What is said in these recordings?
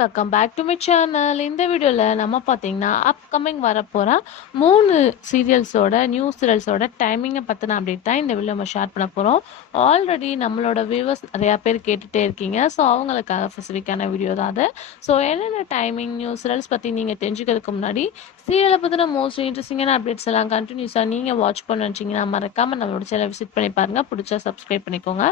Welcome back to my channel. இந்த வீடியோவில் நம்ம பார்த்தீங்கன்னா அப்கமிங் வரப்போகிற 3 நியூ சீரியல்ஸோட டைமிங்கை பற்றின அப்டேட் தான் இந்த வீடியோ நம்ம ஷேர் பண்ண போகிறோம். ஆல்ரெடி நம்மளோட வியூவர்ஸ் நிறையா பேர் கேட்டுகிட்டே இருக்கீங்க. ஸோ அவங்களுக்காக ஸ்பெசிஃபிக்கான வீடியோ தான் அது. ஸோ என்னென்ன டைமிங் நியூ சீரியல்ஸ் பற்றி நீங்கள் தெரிஞ்சுக்கிறதுக்கு முன்னாடி சீரியலை பற்றின மோஸ்ட் இன்ட்ரெஸ்டிங்கான அப்டேட்ஸ் எல்லாம் கண்டினியூஸாக நீங்கள் வாட்ச் பண்ண நினச்சிங்கன்னா மறக்காமல் நம்மளோட சேனல் விசிட் பண்ணி பாருங்கள். பிடிச்சா சப்ஸ்கிரைப் பண்ணிக்கோங்க.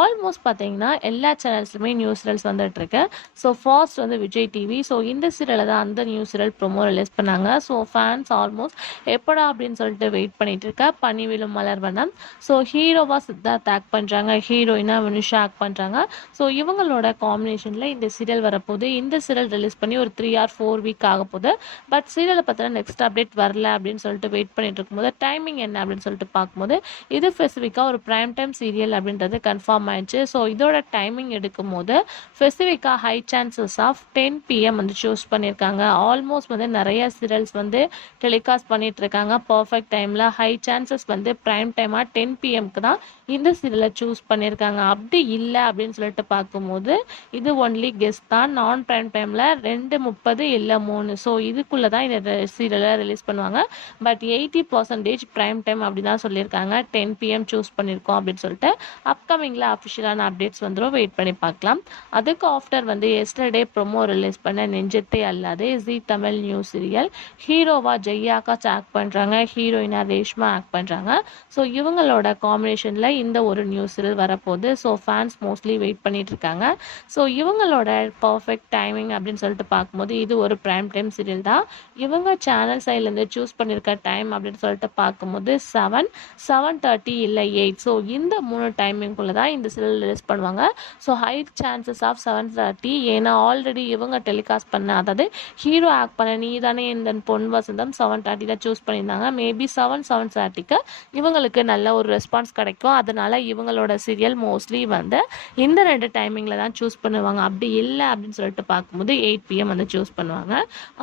ஆல்மோஸ்ட் பார்த்தீங்கன்னா எல்லா சேனல்ஸ்லுமே நியூ சீரியல்ஸ் வந்துட்டு இருக்கு. ஸோ ஃபர்ஸ்ட் வந்து விஜய் டிவி. ஸோ இந்த சீரியலை தான் அந்த நியூ சீரியல் ப்ரோமோ ரிலீஸ் பண்ணாங்க. ஸோ ஃபேன்ஸ் ஆல்மோஸ்ட் எப்படா அப்படின்னு சொல்லிட்டு வெயிட் பண்ணிட்டு இருக்கா. பனிவிலும் மலர்வனம். ஸோ ஹீரோவா சித்தார்த் ஆக்ட் பண்ணுறாங்க, ஹீரோயினா வினுஷா ஆக்ட் பண்ணுறாங்க. ஸோ இவங்களோட காம்பினேஷனில் இந்த சீரியல் வரப்போகுது. இந்த சீரியல் ரிலீஸ் பண்ணி ஒரு 3 or 4 வீக் ஆக போகுது. பட் சீரியலை பற்றின நெக்ஸ்ட் அப்டேட் வரல அப்படின்னு சொல்லிட்டு வெயிட் பண்ணிட்டு இருக்கும்போது டைமிங் என்ன அப்படின்னு சொல்லிட்டு பார்க்கும்போது இது ஸ்பெசிஃபிக்காக ஒரு ப்ரைம் டைம் சீரியல் அப்படின்றது கன்ஃபார்ம் ஆயிடுச்சு. ஸோ இதோட டைமிங் எடுக்கும் போது ஸ்பெசிஃபிக்காக ஹை சான்சஸ் ஆஃப் 10 PM வந்து சூஸ் பண்ணியிருக்காங்க. ஆல்மோஸ்ட் வந்து நிறைய சீரியல்ஸ் வந்து டெலிகாஸ்ட் பண்ணிட்டு இருக்காங்க. பர்ஃபெக்ட் டைமில் ஹை சான்சஸ் வந்து ப்ரைம் டைமாக 10 PMக்கு தான் இந்த சீரியலை சூஸ் பண்ணியிருக்காங்க. அப்படி இல்லை அப்படின்னு சொல்லிட்டு பார்க்கும்போது இது ஒன்லி கெஸ்ட் தான். நான் ப்ரைம் டைமில் 2:30 இல்லை 3. ஸோ இதுக்குள்ளே தான் இந்த சீரியலை ரிலீஸ் பண்ணுவாங்க. பட் 80% ப்ரைம் டைம் அப்படி தான் சொல்லியிருக்காங்க. 10 PM சூஸ் பண்ணியிருக்கோம் அப்படின்னு சொல்லிட்டு அப்கமிங்கில் அஃபிஷியலான அப்டேட்ஸ் வந்துடும். வெயிட் பண்ணி பார்க்கலாம். அதுக்கு ஆஃப்டர் வந்து எஸ்டர்டே ப்ரோமோ ரிலீஸ் பண்ண நெஞ்சத்தே அல்லாதே ஜி தமிழ் நியூ சீரியல். ஹீரோவா ஜெய்யாக்காச் ஆக்ட் பண்ணுறாங்க, ஹீரோயினா ரேஷ்மா ஆக்ட் பண்ணுறாங்க. ஸோ இவங்களோட காம்பினேஷனில் இந்த ஒரு நியூ சீரியல் வரப்போகுது. ஸோ ஃபேன்ஸ் மோஸ்ட்லி வெயிட் பண்ணிட்டு இருக்காங்க. ஸோ இவங்களோட பர்ஃபெக்ட் டைமிங் அப்படின்னு சொல்லிட்டு பார்க்கும்போது இது ஒரு ப்ரைம் டைம் சீரியல் தான். இவங்க சேனல் சைட்லேருந்து சூஸ் பண்ணியிருக்க டைம் அப்படின்னு சொல்லிட்டு பார்க்கும்போது 7, 7:30 இல்லை 8. ஸோ இந்த 3 டைமிங்குள்ளே தான் இந்த சீரியல் ரிலீஸ் பண்ணுவாங்க. So high chances of 7:30. ஏன்னா ஆல்ரெடி இவங்க டெலிகாஸ்ட் பண்ண, அதாவது ஹீரோ ஆக்ட் பண்ண நீ தானே இந்த பொன் வசந்தம் 7:30 சூஸ் பண்ணியிருந்தாங்க. மேபி 7:30க்கு இவங்களுக்கு நல்ல ஒரு ரெஸ்பான்ஸ் கிடைக்கும். அதனால இவங்களோட சீரியல் மோஸ்ட்லி வந்து இந்த 2 டைமிங்கில் தான் சூஸ் பண்ணுவாங்க. அப்படி இல்லை அப்படின்னு சொல்லிட்டு பார்க்கும்போது 8 PM வந்து சூஸ் பண்ணுவாங்க.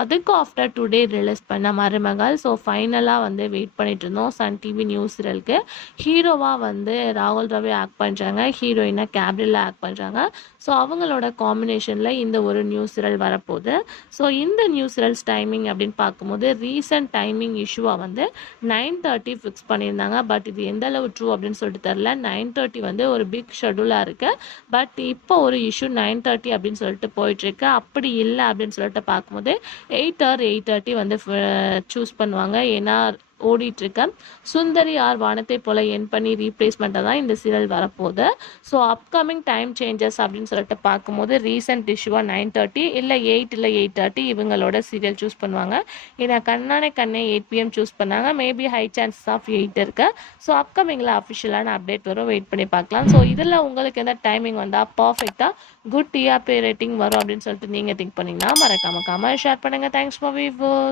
அதுக்கு ஆஃப்டர் டுடே ரிலீஸ் பண்ண மருமகள். ஸோ ஃபைனலாக வந்து வெயிட் பண்ணிட்டு இருந்தோம் சன் டிவி நியூஸ் சீரியலுக்கு. ஹீரோவாக வந்து ராகுல் ரவி ஆக்ட் பண்ணுறாங்க, ஹீரோயினா கேப்ரிலா ஆக்ட் பண்ணுறாங்க. ஸோ அவங்களோட காம்பினேஷனில் இந்த ஒரு நியூ சீரியல் வரப்போகுது. ஸோ இந்த நியூ சீரியல்ஸ் டைமிங் அப்படின்னு பார்க்கும்போது ரீசன்ட் டைமிங் இஷ்யூவாக வந்து 9:30 ஃபிக்ஸ் பண்ணியிருந்தாங்க. பட் இது எந்த அளவு ட்ரூ அப்படின்னு சொல்லிட்டு தெரில. 9:30 வந்து ஒரு பிக் ஷெடியூலாக இருக்குது. பட் இப்போ ஒரு இஷ்யூ 9:30 அப்படின்னு சொல்லிட்டு போயிட்டுருக்கு. அப்படி இல்லை அப்படின்னு சொல்லிட்டு பார்க்கும்போது 8 or 8:30 வந்து சூஸ் பண்ணுவாங்க. ஏன்னா ஓடிட்டுருக்க சுந்தரி ஆர் வானத்தை போல என் பண்ணி ரீப்ளேஸ்மெண்ட்டாக தான் இந்த சீரியல் வரப்போகுது. ஸோ அப்கமிங் டைம் சேஞ்சஸ் அப்படின்னு சொல்லிட்டு பார்க்கும்போது ரீசெண்ட் இஷ்யூவாக 9:30 இல்லை 8 இல்லை 8:30 இவங்களோட சீரியல் சூஸ் பண்ணுவாங்க. ஏன்னா கண்ணானே கண்ணே 8 PM சூஸ் பண்ணாங்க. மேபி ஹை சான்சஸ் ஆஃப் 8 இருக்கு. ஸோ அப்கமிங்கில் அஃபிஷியலான அப்டேட் வரும். வெயிட் பண்ணி பார்க்கலாம். ஸோ இதில் உங்களுக்கு எந்த டைமிங் வந்தால் பர்ஃபெக்டாக குட் TRP ரேட்டிங் வரும் அப்படின்னு சொல்லிட்டு நீங்கள் திங்க் பண்ணிங்கன்னா மறக்காம ஷேர் பண்ணுங்கள். Thanks for viewers.